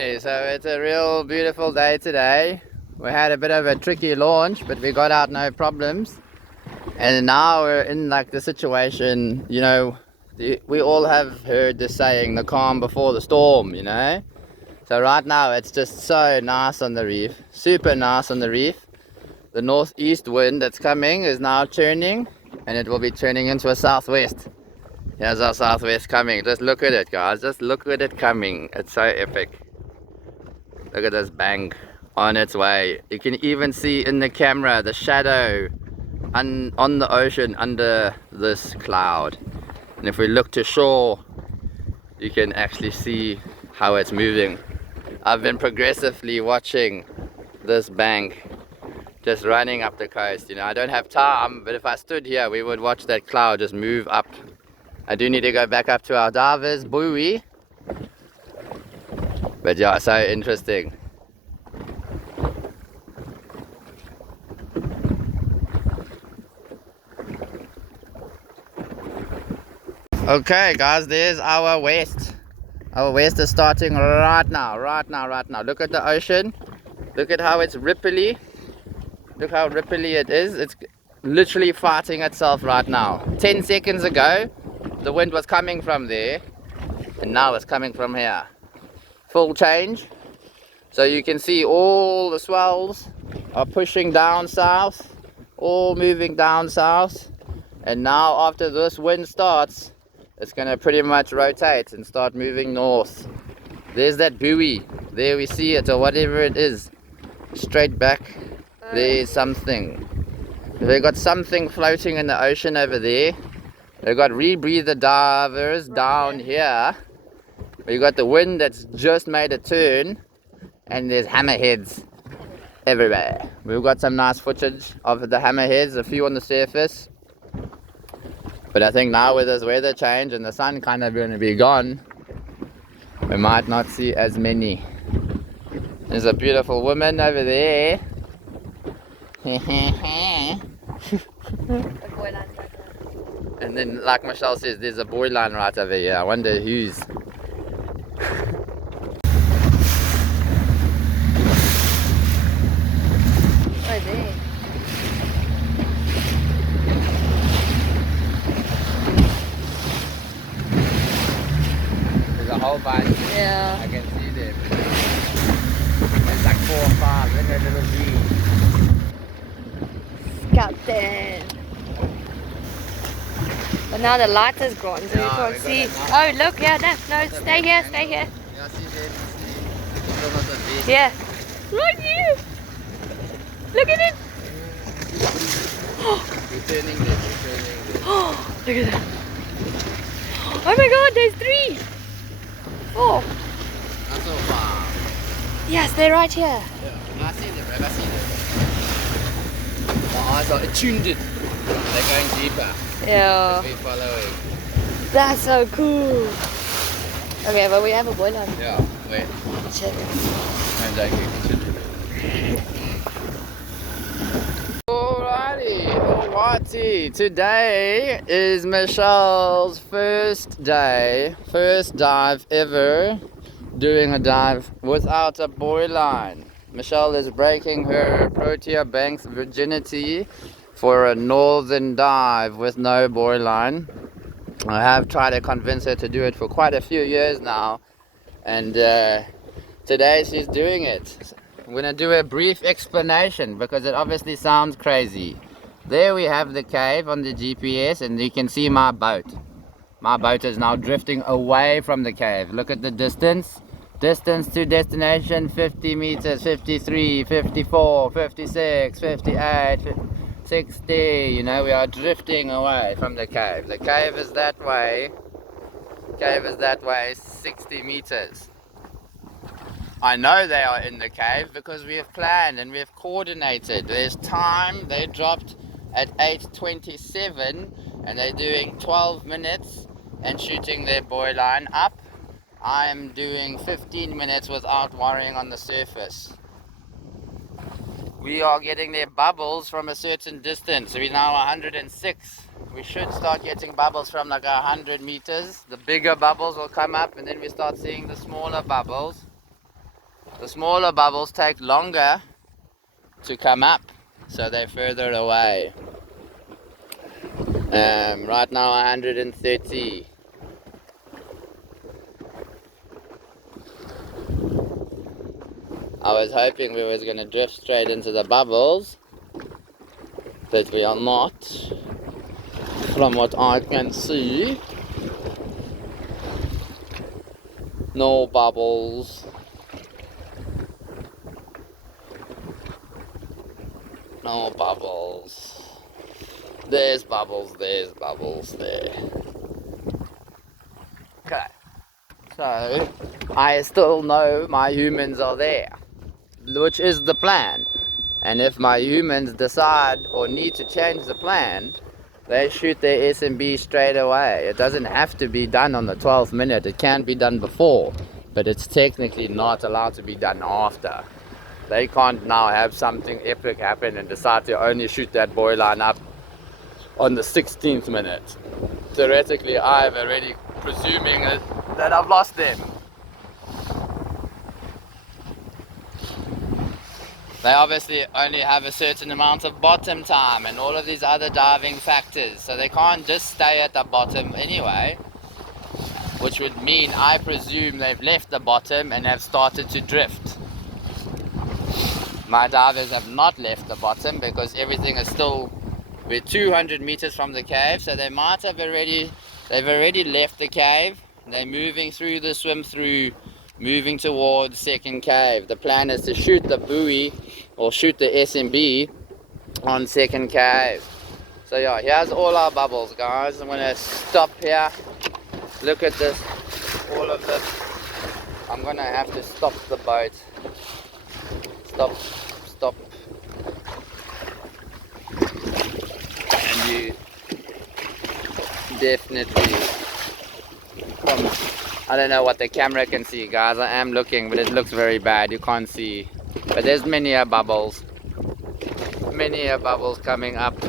Hey, so it's a real beautiful day today. We had a bit of a tricky launch, but we got out no problems. And now we're in like the situation, we all have heard the saying, the calm before the storm, So right now it's just so nice on the reef, super nice on the reef. The northeast wind that's coming is now turning, and it will be turning into a southwest. Here's our southwest coming. Just look at it, guys. Just look at it coming. It's so epic. Look at this bank on its way. You can even see in the camera the shadow on the ocean under this cloud. And if we look to shore, you can actually see how it's moving. I've been progressively watching this bank just running up the coast. I don't have time, but if I stood here, we would watch that cloud just move up. I do need to go back up to our divers buoy. But yeah, so interesting. Okay guys, there's our west. Our west is starting right now. Look at the ocean. Look at how it's ripply. Look how ripply it is. It's literally fighting itself right now. 10 seconds ago, the wind was coming from there, and now it's coming from here. Full change. So you can see all the swells are pushing down south, all moving down south. And now after this wind starts, it's going to pretty much rotate and start moving north. There's that buoy. There we see it, or whatever it is. Straight back. There's something. They've got something floating in the ocean over there. They've got rebreather divers down here. We've got the wind that's just made a turn. And there's hammerheads everywhere. We've got some nice footage of the hammerheads, a few on the surface. But I think now with this weather change and the sun kind of going to be gone, we might not see as many. There's a beautiful woman over there. And then, like Michelle says, there's a buoy line right over here. I wonder whose. Right there. There's a whole bunch. Yeah. I can see them. There's like 4 or 5. Look at little V. Captain. But now the light is gone, so Yeah, you can't we see. got Oh, look, yeah, no, stay here, stay here. Yeah, see them. It's almost a V. Yeah. Right here. Look at it. Returning them. Look at that. Oh my god, there's 3. 4. Not so far. Yes, they're right here. Yeah, I see them, right? I see them. My eyes are attuned. They're going deeper. Yeah. We're following. That's so cool. Okay, but we have a boil on. Yeah, wait. Check. I'm joking. Alrighty. Today is Michelle's first dive ever, doing a dive without a buoy line. Michelle is breaking her Protea Banks virginity for a northern dive with no buoy line. I have tried to convince her to do it for quite a few years now, and today she's doing it. I'm going to do a brief explanation because it obviously sounds crazy. There we have the cave on the GPS, and you can see my boat. My boat is now drifting away from the cave. Look at the distance. Distance to destination, 50 meters, 53, 54, 56, 58, 60. We are drifting away from the cave. The cave is that way. 60 meters. I know they are in the cave because we have planned and we have coordinated. There's time. They dropped at 8:27 and they're doing 12 minutes and shooting their buoy line up. I'm doing 15 minutes without worrying on the surface. We are getting their bubbles from a certain distance. We're now 106. We should start getting bubbles from like 100 meters. The bigger bubbles will come up and then we start seeing the smaller bubbles. The smaller bubbles take longer to come up, so they're further away. Right now 130. I was hoping we was going to drift straight into the bubbles, but we are not, from what I can see. No bubbles. No bubbles. There's bubbles there. Okay. So, I still know my humans are there, which is the plan. And if my humans decide or need to change the plan, they shoot their SMB straight away. It doesn't have to be done on the 12th minute. It can be done before, but it's technically not allowed to be done after. They can't now have something epic happen and decide to only shoot that buoy line up on the 16th minute. Theoretically, I've already presuming that I've lost them. They obviously only have a certain amount of bottom time and all of these other diving factors, so they can't just stay at the bottom anyway, which would mean, I presume, they've left the bottom and have started to drift. My divers have not left the bottom because everything is still, we're 200 meters from the cave, so they might have they've already left the cave. They're moving through the swim through, moving towards second cave. The plan is to shoot the buoy or shoot the SMB on second cave. So yeah, here's all our bubbles, guys. I'm gonna stop here. Look at this, all of this. I'm gonna have to stop the boat. Stop. And you definitely, I don't know what the camera can see, guys. I am looking, but it looks very bad. You can't see. But there's many bubbles. Many coming up.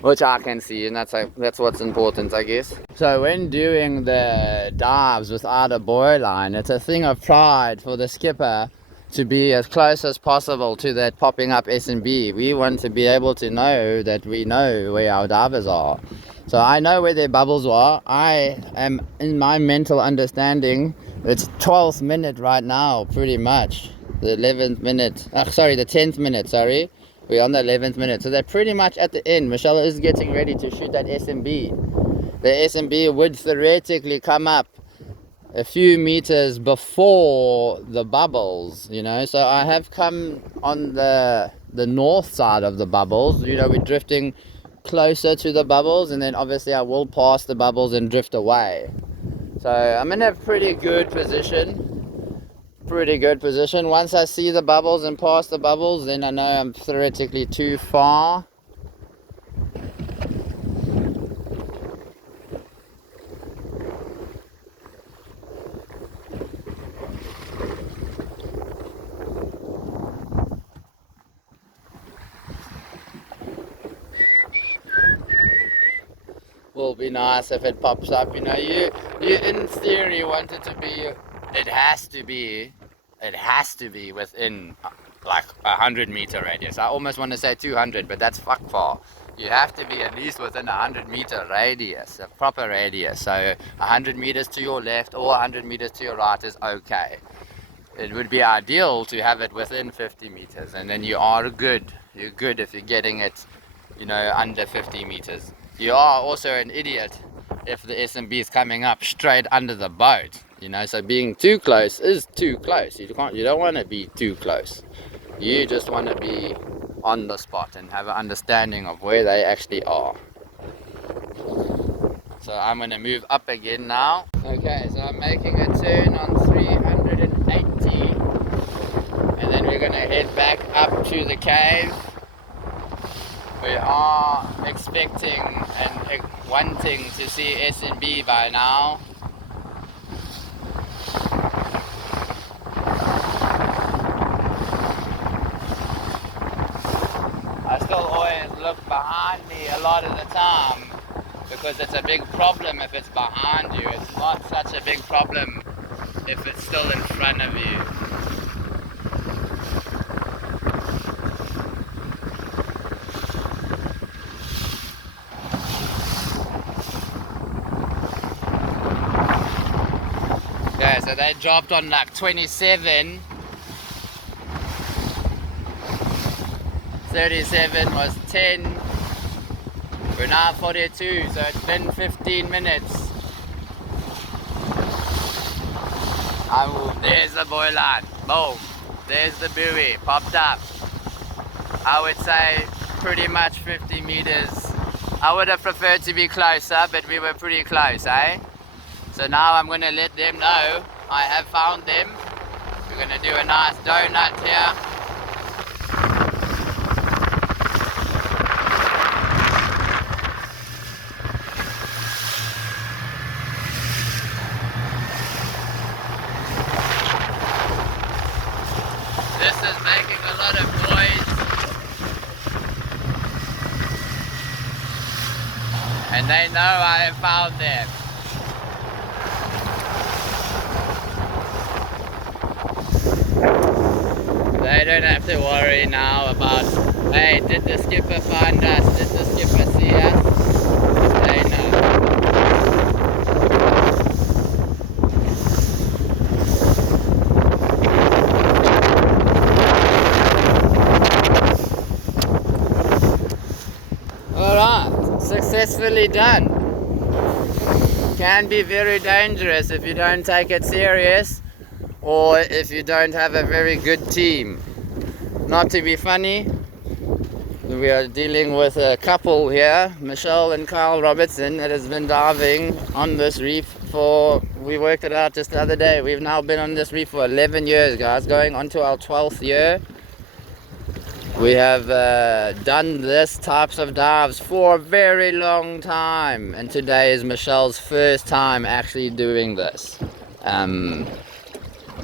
Which I can see, and that's what's important, I guess. So when doing the dives without a buoy line, it's a thing of pride for the skipper to be as close as possible to that popping up S&B. We want to be able to know that we know where our divers are. So I know where their bubbles are. I am, in my mental understanding, it's 12th minute right now, pretty much. The 11th minute, the 10th minute, sorry. We're on the 11th minute, so they're pretty much at the end. Michelle is getting ready to shoot that SMB. The SMB would theoretically come up a few meters before the bubbles, you know. So I have come on the north side of the bubbles. You know, we're drifting closer to the bubbles, and then obviously I will pass the bubbles and drift away. So I'm in a pretty good position. Once I see the bubbles and pass the bubbles, then I know I'm theoretically too far. Will be nice if it pops up, you know. You in theory want it to be, it has to be within like 100 meter radius. I almost want to say 200, but that's fuck far. You have to be at least within 100 meter radius, a proper radius. So 100 meters to your left or 100 meters to your right is okay. It would be ideal to have it within 50 meters, and then you are good. You're good if you're getting it, you know, under 50 meters. You are also an idiot if the SMB is coming up straight under the boat, you know. So being too close is too close. You don't want to be too close. You just want to be on the spot and have an understanding of where they actually are. So I'm going to move up again now. Okay, so I'm making a turn on 380, and then we're going to head back up to the cave. We are expecting and wanting to see S&B by now. I still always look behind me a lot of the time because it's a big problem if it's behind you. It's not such a big problem if it's still in front of you. Okay, so they dropped on like 27. 37 was 10. We're now 42, so it's been 15 minutes. There's the buoy line. Boom. There's the buoy. Popped up. I would say pretty much 50 meters. I would have preferred to be closer, but we were pretty close, eh? So now I'm going to let them know I have found them. We're going to do a nice donut here. This is making a lot of noise. And they know I have found them. They don't have to worry now about, hey, did the skipper find us? Did the skipper see us? They know. Alright, successfully done. Can be very dangerous if you don't take it serious, or if you don't have a very good team. Not to be funny, we are dealing with a couple here, Michelle and Carl Robertson, that has been diving on this reef for, we worked it out just the other day, we've now been on this reef for 11 years, guys, going on to our 12th year. We have done this types of dives for a very long time, and today is Michelle's first time actually doing this.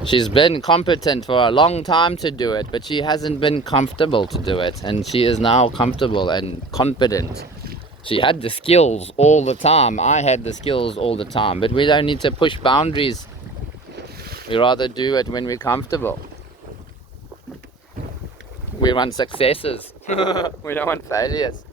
She's been competent for a long time to do it, but she hasn't been comfortable to do it, and she is now comfortable and confident. She had the skills all the time. I had the skills all the time, but we don't need to push boundaries. We rather do it when we're comfortable. We want successes. We don't want failures.